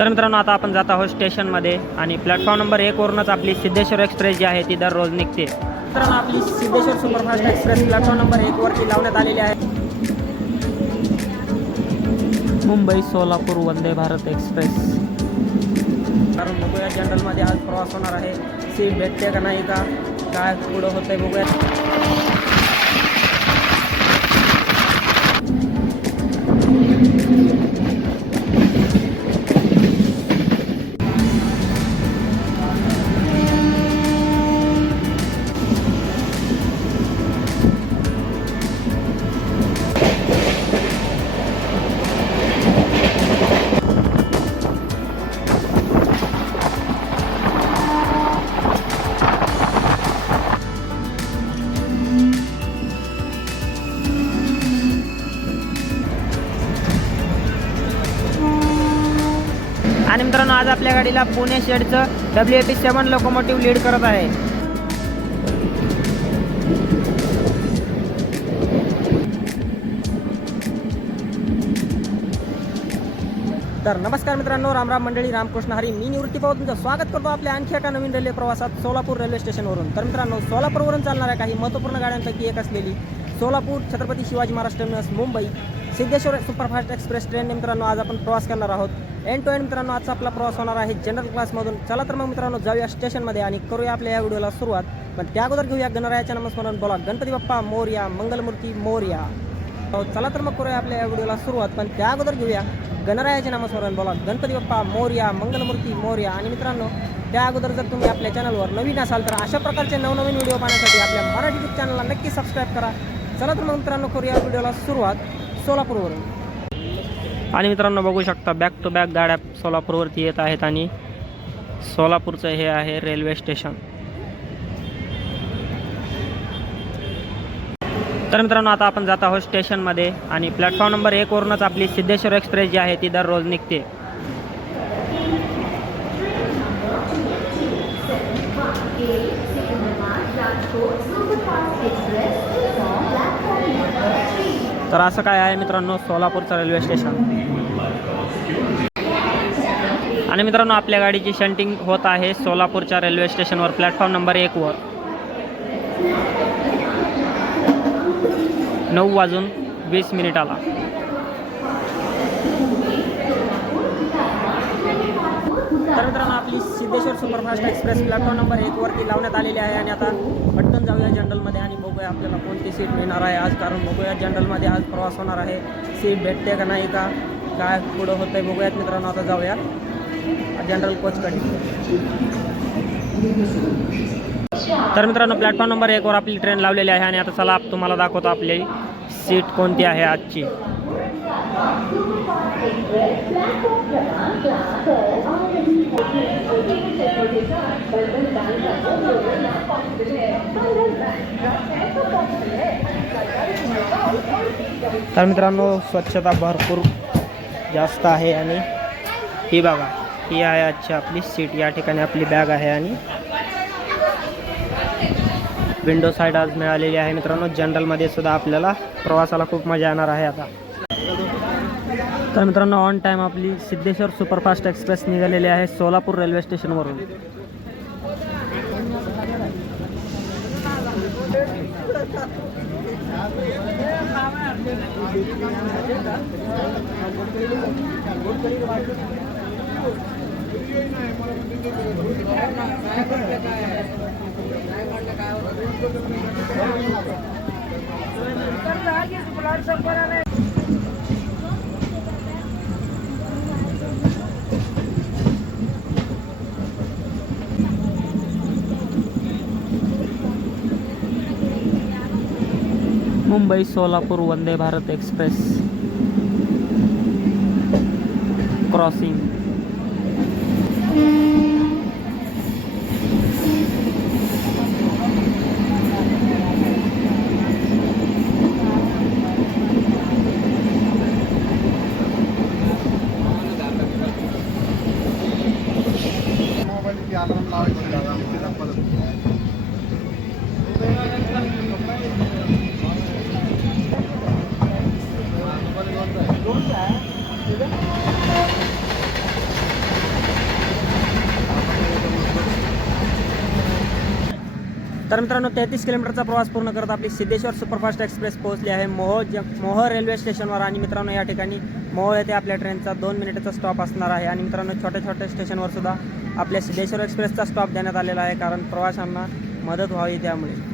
तर मित्रांनो आता आपण जात आहोत स्टेशनमध्ये आणि प्लॅटफॉर्म नंबर 1 वरूनच आपली सिद्धेश्वर एक्सप्रेस जी आहे ती दररोज निघते। मित्रांनो आपली Siddheshwar superfast express platform number 1 वरती लावण्यात आलेली आहे। मुंबई सोलापूर वंदे भारत एक्सप्रेस। कारण बघूया जनरलमध्ये आज प्रवास होणार आहे, सीट भेटते का नाही का, काय पुढं होतंय बघूया। आणि मित्रांनो आज आपल्या गाडीला पुणे शेडचं WAT7 लोकोमोटिव्ह लीड करत आहे। तर नमस्कार मित्रांनो, रामराम मंडळी, रामकृष्ण हरी। मी निवृत्ती पवार तुमचं स्वागत करतो आपल्या आणखी एका नवीन रेल्वे प्रवासात सोलापूर रेल्वे स्टेशनवरून। तर मित्रांनो सोलापूरवरून चालणाऱ्या काही महत्त्वपूर्ण गाड्यांपैकी एक असलेली Solapur Chhatrapati Shivaji Maharaj terminus Mumbai Siddheshwar superfast express ट्रेनने मित्रांनो आज आपण प्रवास करणार आहोत। एंड टू एंड मित्रांनो आजचा आपला प्रवास होणार आहे जनरल क्लासमधून। चला तर मग मित्रांनो जाऊया स्टेशनमध्ये आणि करूया आपल्या या व्हिडिओला सुरुवात। पण त्या अगोदर घेऊया गणरायाच्या नामस्मरण, बोला गणपती बाप्पा मोरया, मंगलमूर्ती मोरया। चला तर मग करूया आपल्या या व्हिडिओला सुरुवात। पण त्या अगोदर घेऊया गणरायाचे नामस्मरण, बोला गणपती बाप्पा मोरया, मंगलमूर्ती मोरया। आणि मित्रांनो त्या अगोदर जर तुम्ही आपल्या चॅनलवर नवीन असाल तर अशा प्रकारचे नवनवीन व्हिडिओ पाहण्यासाठी आपल्या मराठी यूट्यूब चॅनलला नक्की सबस्क्राईब करा। चला तर मग मित्रांनो करूया व्हिडिओला सुरुवात सोलापूरवरून। आणि मित्रांनो बघू शकता बॅक टू बॅक गाड्या सोलापूरवरती येत आहेत आणि सोलापूरचं हे आहे रेल्वे स्टेशन। तर मित्रांनो आता आपण जात आहोत स्टेशनमध्ये आणि प्लॅटफॉर्म नंबर 1 वरूनच आपली सिद्धेश्वर एक्सप्रेस जी आहे ती दररोज निघते। तर असं काय आहे मित्रांनो सोलापूरचं रेल्वे स्टेशन। आणि मित्रांनो आपल्या गाडीची शंटिंग होत आहे सोलापूरच्या रेल्वे स्टेशनवर प्लॅटफॉर्म नंबर 1 वर। 9:20 तर मित्रांनो आपली Siddheshwar superfast express platform number 1 वरती लावण्यात आलेली आहे आणि आता पटकन जाऊया जनरलमध्ये आणि बघूया आपल्याला कोणती सीट मिळणार आहे आज। कारण बघूया जनरलमध्ये आज प्रवास होणार आहे, सीट भेटते का नाही का, काय पुढं होतंय बघूयात मित्रांनो। आता जाऊया जनरल कोचकडे। तर मित्रांनो प्लॅटफॉर्म नंबर 1 वर आपली ट्रेन लावलेली आहे आणि आता चला तुम्हाला दाखवतो आपली सीट कोणती आहे आजची। तर मित्रांनो स्वच्छता भरपूर जास्त आहे आणि ही बघा ही आहे आजची आपली सीट। या ठिकाणी आपली बॅग आहे आणि विंडो साईड आज मिळालेली आहे मित्रांनो। जनरलमध्ये सुद्धा आपल्याला प्रवासाला खूप मजा येणार आहे आता। तर मित्रांनो ऑन टाईम आपली सिद्धेश्वर सुपरफास्ट एक्सप्रेस निघालेली आहे सोलापूर रेल्वे स्टेशनवरून। Mumbai Solapur Vande Bharat express crossing. तर मित्रांनो 33 किलोमीटरचा प्रवास पूर्ण करत आपली सिद्धेश्वर सुपरफास्ट एक्सप्रेस पोहोचली आहे मोहोळ रेल्वे स्टेशनवर. आणि मित्रांनो या ठिकाणी मोहोळ येथे आपल्या ट्रेनचा 2 मिनिटाचा स्टॉप असणार आहे. आणि मित्रांनो छोट्या छोट्या स्टेशनवर सुद्धा आपल्या सिद्धेश्वर एक्सप्रेसचा स्टॉप देण्यात आलेला आहे, कारण प्रवाशांना मदत व्हावी त्यामुळे.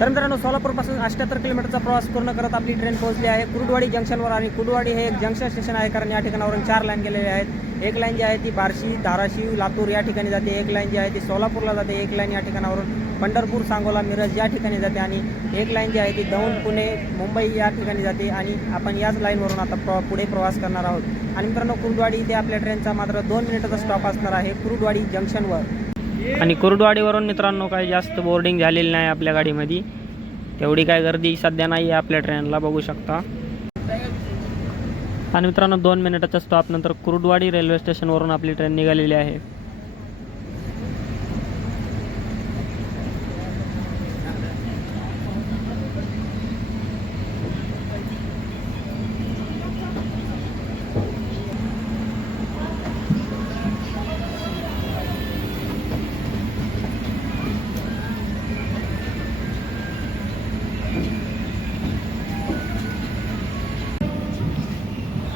तर मित्रांनो सोलापूरपासून 78 किलोमीटरचा प्रवास पूर्ण करत आपली ट्रेन पोहोचली आहे कुर्डवाडी जंक्शनवर. आणि कुर्डवाडी हे एक जंक्शन स्टेशन आहे, कारण या ठिकाणावरून 4 लाईन गेलेले आहेत. एक लाईन जी आहे ती बार्शी, धाराशिव, लातूर या ठिकाणी जाते. एक लाईन जी आहे ती सोलापूरला जाते. एक लाईन या ठिकाणावरून पंढरपूर, सांगोला, मिरज या ठिकाणी जाते. आणि एक लाईन जी आहे ती दौंड, पुणे, मुंबई या ठिकाणी जाते. आणि आपण याच लाईनवरून आता पुढे प्रवास करणार आहोत. आणि मित्रांनो कुर्डवाडी इथे आपल्या ट्रेनचा मात्र 2 मिनिटाचा स्टॉप असणार आहे कुर्डवाडी जंक्शनवर. आणि कुर्डवाडीवरून मित्रांनो काही जास्त बोर्डिंग झालेली नाही आपल्या गाडीमध्ये, तेवढी काय गर्दी सध्या नाही आहे आपल्या ट्रेनला, बघू शकता. आणि मित्रांनो 2 मिनिटाच्या स्टॉप नंतर कुर्डवाडी रेल्वे स्टेशनवरून आपली ट्रेन निघालेली आहे.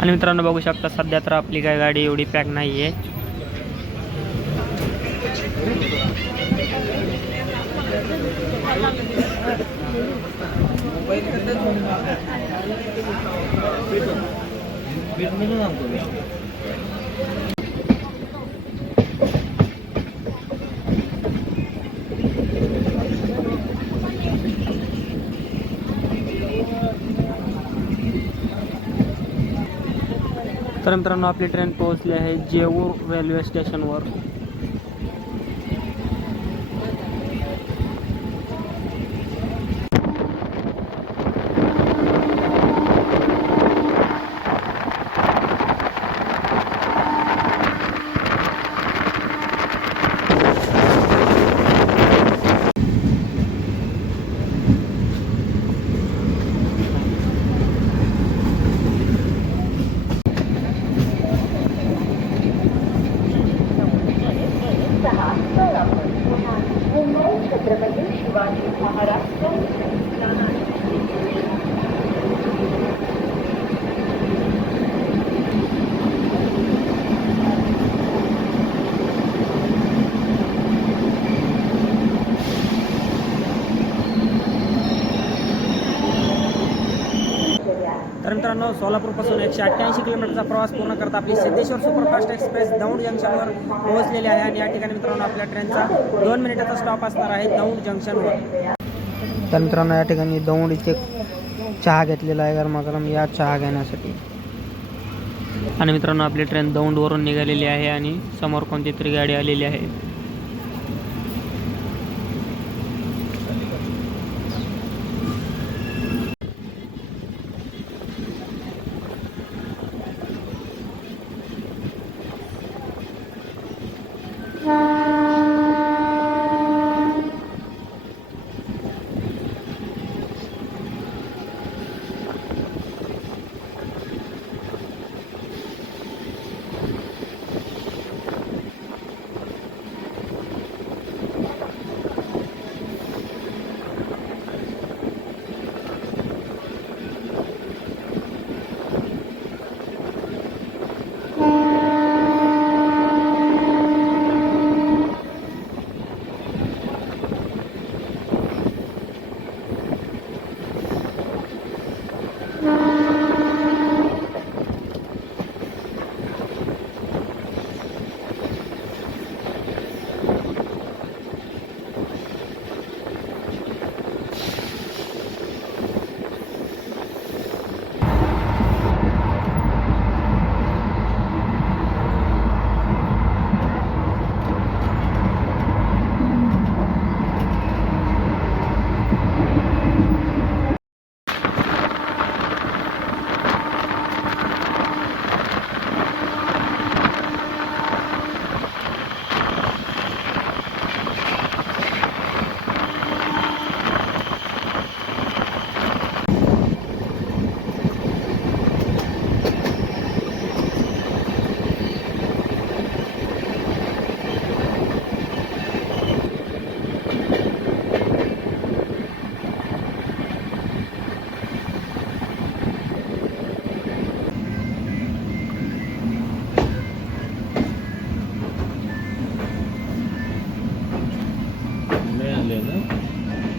आणि मित्रांनो बघू शकता सध्या तर आपली काय गाडी एवढी पॅक नाही आहे. तर मित्रांनो आपली ट्रेन पोहोचली आहे जेऊर रेल्वे स्टेशनवर. तर मित्रांनो सोलापूरपासून 188 किलोमीटरचा प्रवास पूर्ण करता आपली सिद्धेश्वर सुपरफास्ट एक्सप्रेस दौंड जंक्शनवर पोहोचलेली आहे. आणि या ठिकाणी मित्रांनो आपल्या ट्रेनचा 2 मिनिटाचा स्टॉप असणार आहे दौंड जंक्शनवर. तर मित्रांनो या ठिकाणी दौंड इथे चहा घेतलेला आहे गरमागरम, या चहा घेण्यासाठी. आणि मित्रांनो आपली ट्रेन दौंडवरून निघालेली आहे आणि समोर कोणती तरी गाडी आलेली आहे.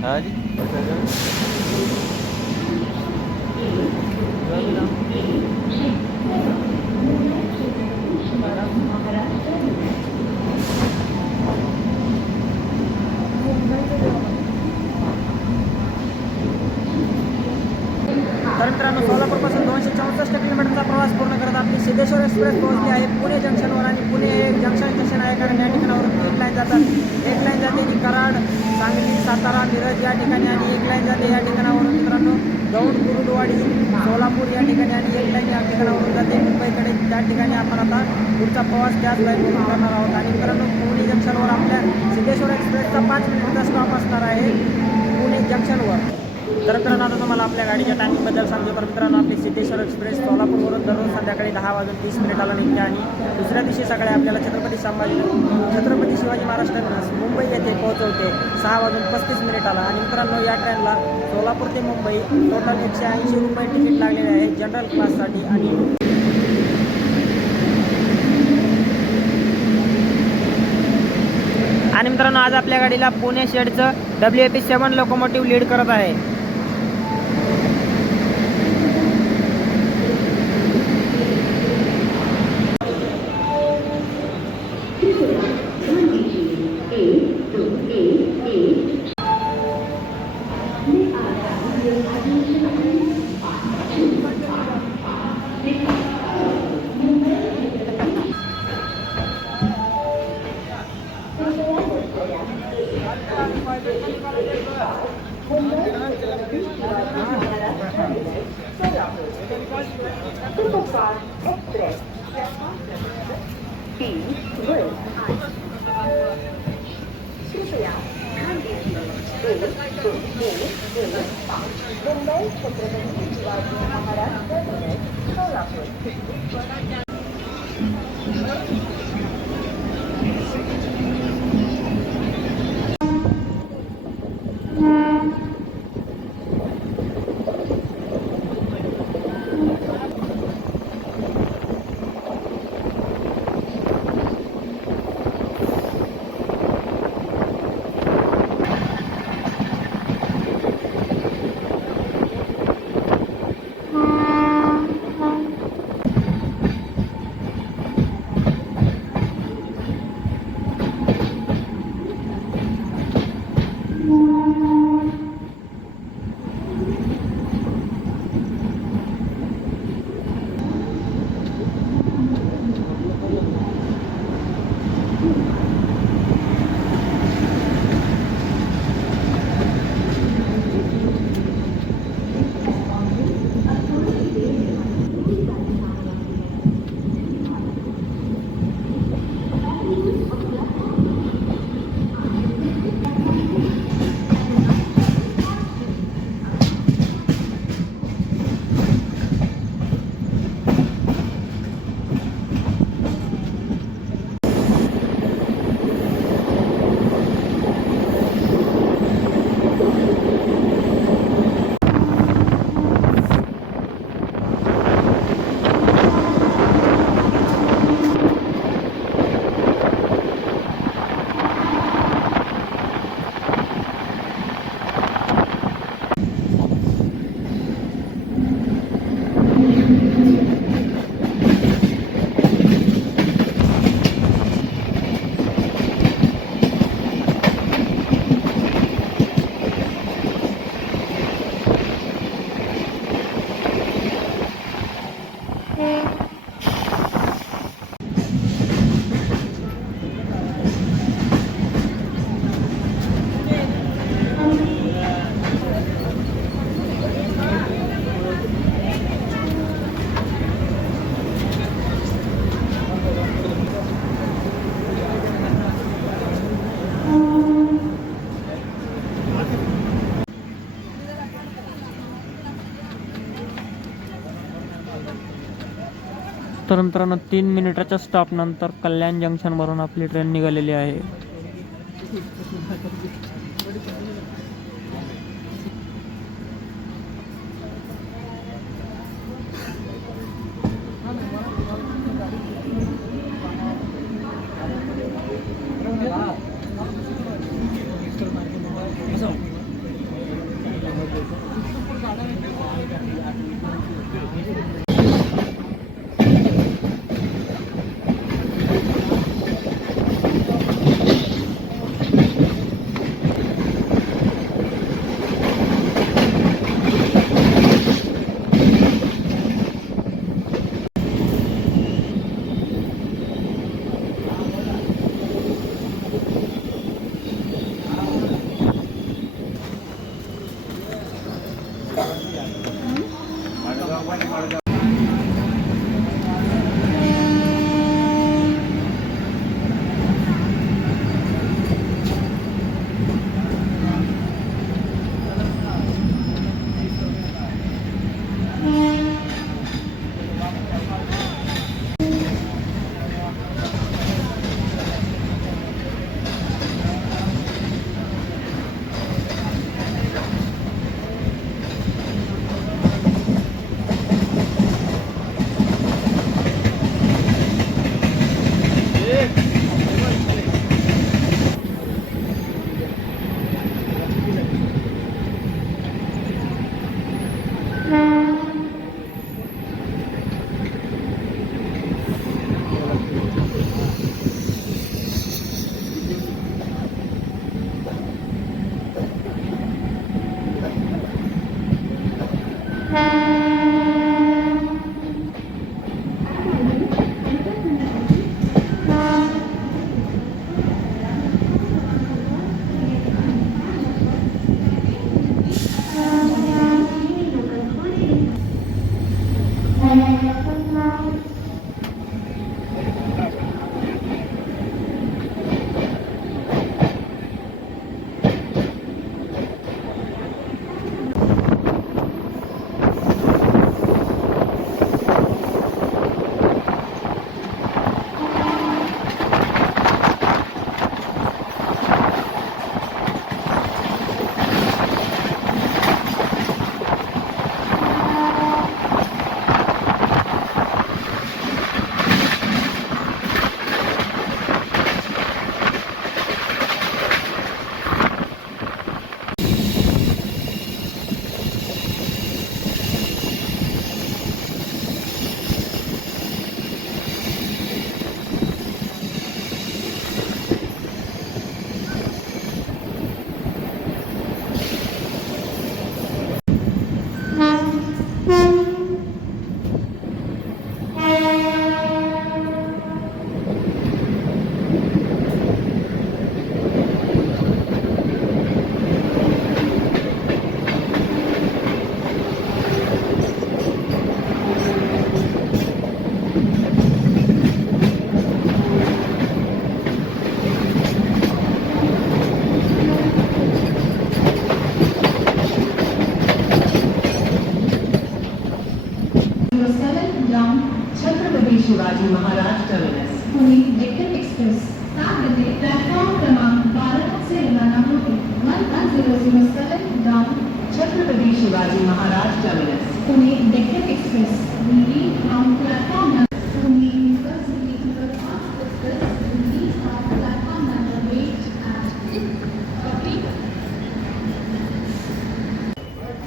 हाँ जी तर मित्रांनो सोलापूरपासून 264 किलोमीटरचा प्रवास पूर्ण करत आपली सिद्धेश्वर एक्सप्रेस पोहोचली आहे पुणे जंक्शनवर. आणि पुणे हे जंक्शन स्टेशन आहे कारण या ठिकाणावरून 3 लाईन जातात. एक लाईन जाते ती कराड, सांगली, सातारा, मिरज या ठिकाणी आणि एक लाईन जाते या ठिकाणावरून मित्रांनो दौंड, कुरुडवाडी, सोलापूर या ठिकाणी आणि एक लाईन या ठिकाणावरून जाते मुंबईकडे. त्या ठिकाणी आपण आता पुढचा प्रवास त्याच लाईनवरून करणार आहोत. आणि मित्रांनो पुणे जंक्शनवर आपल्या सिद्धेश्वर एक्सप्रेसचा 5 मिनिटाचा स्टॉप असणार आहे पुणे जंक्शनवर. तर मित्रांनो आता तुम्हाला आपल्या गाडीच्या टायमिंगबद्दल सांगतो. तर मित्रांनो आपली सिद्धेश्वर एक्सप्रेस सोलापूरवरून दररोज संध्याकाळी 10:30 निघते आणि दुसऱ्या दिवशी सकाळी आपल्याला छत्रपती शिवाजी महाराज टर्मिनस मुंबई येथे पोहोचवते 6:35 आणि मित्रांनो या ट्रेनला सोलापूर ते मुंबई टोटल 180 रुपये तिकीट लागलेले आहे जनरल क्लाससाठी. आणि मित्रांनो आज आपल्या गाडीला पुणे शेडचं WAP7 लोकोमोटिव्ह लीड करत आहे. मुंबई छत्रपती शिवाजी महाराज टर्मिनस सोलापूर. तर मित्रांनो 3 मिनिटाच्या स्टॉप नंतर कल्याण जंक्शनवरून आपली ट्रेन निघालेली आहे.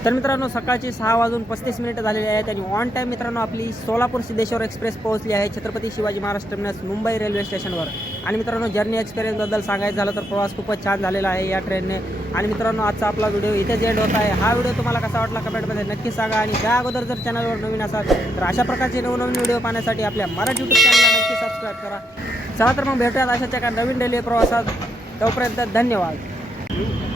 तर मित्रांनो सकाळची 6:35 झालेले आहेत आणि ऑन टाईम मित्रांनो आपली सोलापूर सिद्धेश्वर एक्सप्रेस पोहोचली आहे छत्रपती शिवाजी महाराज टर्मिनस मुंबई रेल्वे स्टेशनवर. आणि मित्रांनो जर्नी एक्सपिरियन्सबद्दल सांगायचं झालं तर प्रवास खूपच छान झालेला आहे या ट्रेनने. आणि मित्रांनो आजचा आपला व्हिडिओ इथेच एंड होत आहे. हा व्हिडिओ तुम्हाला कसा वाटला कमेंटमध्ये नक्की सांगा. आणि त्या अगोदर जर चॅनलवर नवीन असाल तर अशा प्रकारचे नवनवीन व्हिडिओ पाहण्यासाठी आपल्या मराठी यूट्यूब चॅनलला नक्की सबस्क्राईब करा. चला तर मग भेटूयात अशाच एका नवीन रेल्वे प्रवासात. तोपर्यंत धन्यवाद.